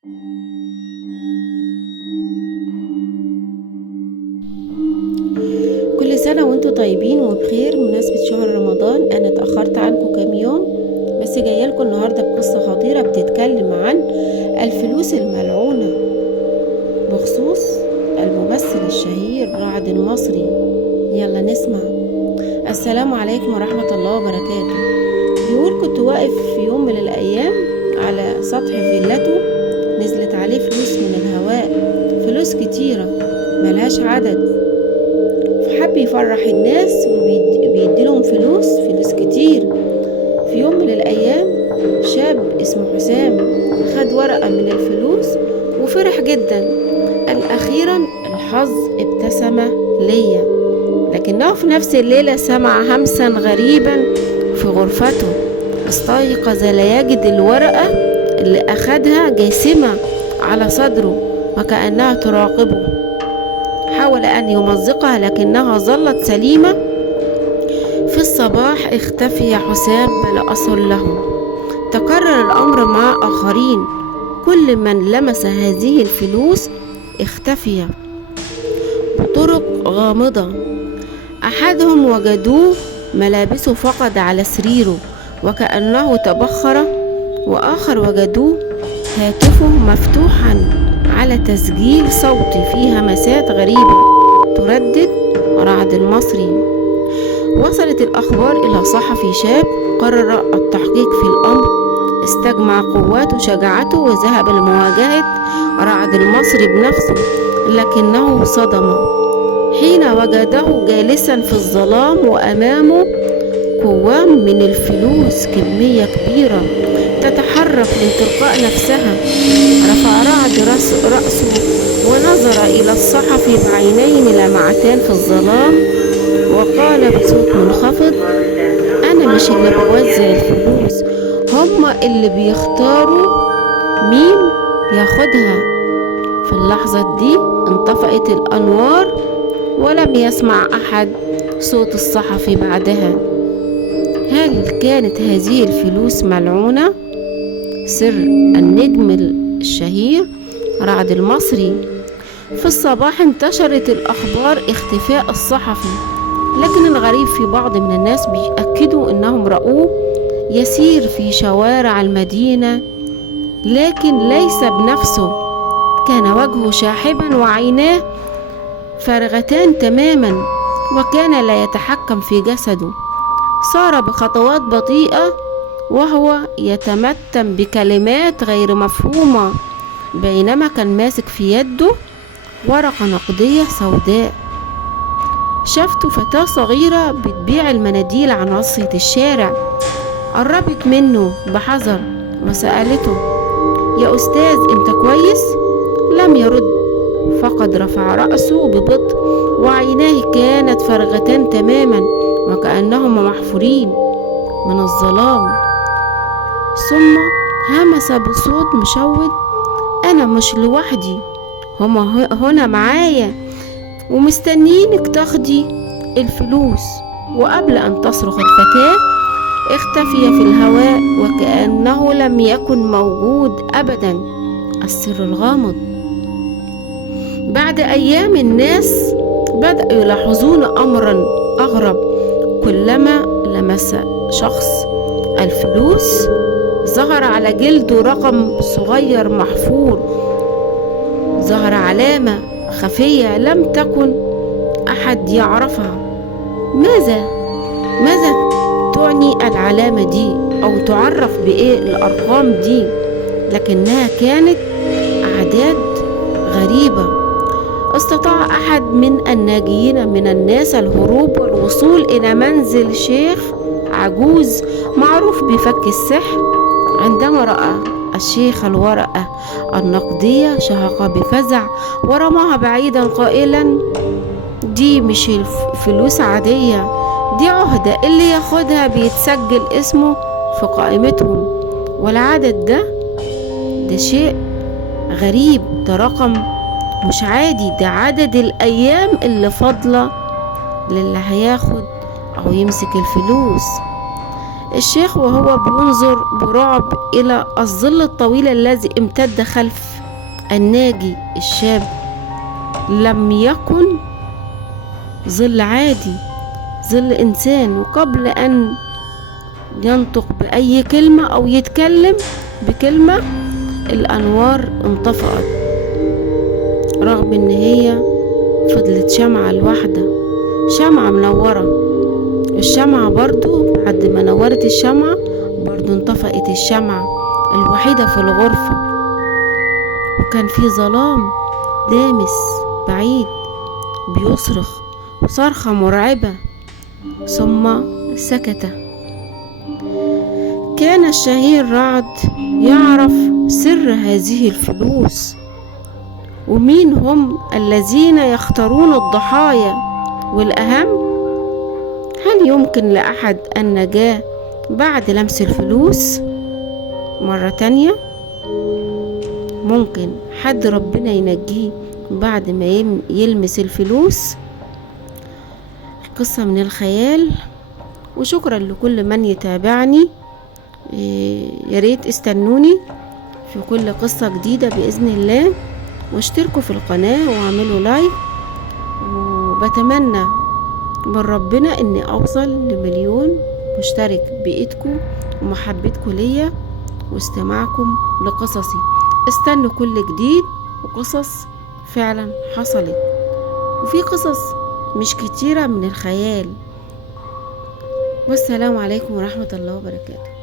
كل سنة وانتوا طيبين وبخير. مناسبة شهر رمضان أنا اتأخرت عنكم كام يوم، بس جاية لكم النهاردة بقصة خطيرة بتتكلم عن الفلوس الملعونة بخصوص الممثل الشهير رعد المصري. يلا نسمع. السلام عليكم ورحمة الله وبركاته. بيقول كنت واقف في يوم من الأيام على سطح فيلته، نزلت عليه فلوس من الهواء، فلوس كتيرة ملهاش عدد، فحب يفرح الناس وبيديلهم فلوس كتير. في يوم من الأيام شاب اسمه حسام خد ورقة من الفلوس وفرح جدا، قال أخيرا الحظ ابتسم ليا. لكنه في نفس الليلة سمع همسا غريبا في غرفته، استيقظ لا يجد الورقة اللي أخدها جاثمة على صدره وكأنها تراقبه. حاول أن يمزقها لكنها ظلت سليمة. في الصباح اختفي حسام بلا أثر له. تكرر الأمر مع آخرين، كل من لمس هذه الفلوس اختفي بطرق غامضة. أحدهم وجدوه ملابسه فقد على سريره وكأنه تبخر، وآخر وجدوه هاتفه مفتوحا على تسجيل صوتي فيه همسات غريبة تردد رعد المصري. وصلت الأخبار إلى صحفي شاب قرر التحقيق في الأمر، استجمع قواته وشجاعته وذهب لمواجهة رعد المصري بنفسه، لكنه صدم حين وجده جالسا في الظلام وأمامه كوام من الفلوس، كمية كبيرة تتحرك من تلقاء نفسها. رفع رعد رأسه ونظر إلى الصحفي بعينين لمعتان في الظلام وقال بصوت منخفض: أنا مش اللي بوزع الفلوس، هما اللي بيختاروا مين ياخدها. في اللحظة دي انطفأت الأنوار ولم يسمع أحد صوت الصحفي بعدها. هل كانت هذه الفلوس ملعونة؟ سر النجم الشهير رعد المصري. في الصباح انتشرت الأخبار اختفاء الصحفي، لكن الغريب في بعض من الناس بيأكدوا أنهم رأوه يسير في شوارع المدينة، لكن ليس بنفسه. كان وجهه شاحبا وعيناه فارغتان تماما، وكان لا يتحكم في جسده. سار بخطوات بطيئة وهو يتمتم بكلمات غير مفهومة، بينما كان ماسك في يده ورقة نقدية سوداء. شافته فتاة صغيرة بتبيع المناديل على ناصية الشارع، قربت منه بحذر وسألته: يا أستاذ أنت كويس؟ لم يرد، فقد رفع رأسه ببطء وعيناه كانت فارغتان تماما وكأنهما محفورين من الظلام. ثم همس بصوت مشود: أنا مش لوحدي، هما هنا معايا ومستنيينك تاخدي الفلوس. وقبل أن تصرخ الفتاة اختفي في الهواء وكأنه لم يكن موجود أبدا. السر الغامض. بعد أيام الناس بدأوا يلاحظون أمرا أغرب، كلما لمس شخص الفلوس ظهر على جلده رقم صغير محفور، ظهر علامة خفية لم تكن أحد يعرفها. ماذا تعني العلامة دي أو تعرف بإيه الأرقام دي؟ لكنها كانت أعداد غريبة. استطاع أحد من الناجين من الناس الهروب والوصول إلى منزل شيخ عجوز معروف بفك السحر. عندما رأى الشيخ الورقة النقدية شهق بفزع ورماها بعيدا قائلا: دي مش فلوس عادية، دي عهدة، اللي ياخدها بيتسجل اسمه في قائمتهم، والعدد ده شيء غريب، ده رقم مش عادي، ده عدد الأيام اللي فاضلة للي هياخد أو يمسك الفلوس. الشيخ وهو بينظر برعب إلى الظل الطويل الذي امتد خلف الناجي الشاب لم يكن ظل عادي، ظل إنسان، وقبل أن ينطق بأي كلمة أو يتكلم بكلمة الأنوار انطفأت، رغم إن هي فضلت شمعة الواحدة، شمعة منورة. الشمعة برضو بعد ما نورت الشمعة برضو انطفأت الشمعة الوحيدة في الغرفة، وكان في ظلام دامس بعيد بيصرخ صرخة مرعبة، ثم سكت. كان الشهير رعد يعرف سر هذه الفلوس، ومين هم الذين يختارون الضحايا، والأهم هل يمكن لأحد النجاة بعد لمس الفلوس مرة تانية؟ ممكن حد ربنا ينجيه بعد ما يلمس الفلوس. قصة من الخيال، وشكرا لكل من يتابعني. ياريت استنوني في كل قصة جديدة بإذن الله، واشتركوا في القناة واعملوا لايك، وبتمنى من ربنا اني اوصل ل1,000,000 مشترك بإيدكم ومحبتكم ليا واستماعكم لقصصي. استنوا كل جديد وقصص فعلا حصلت، وفي قصص مش كتيرة من الخيال. والسلام عليكم ورحمة الله وبركاته.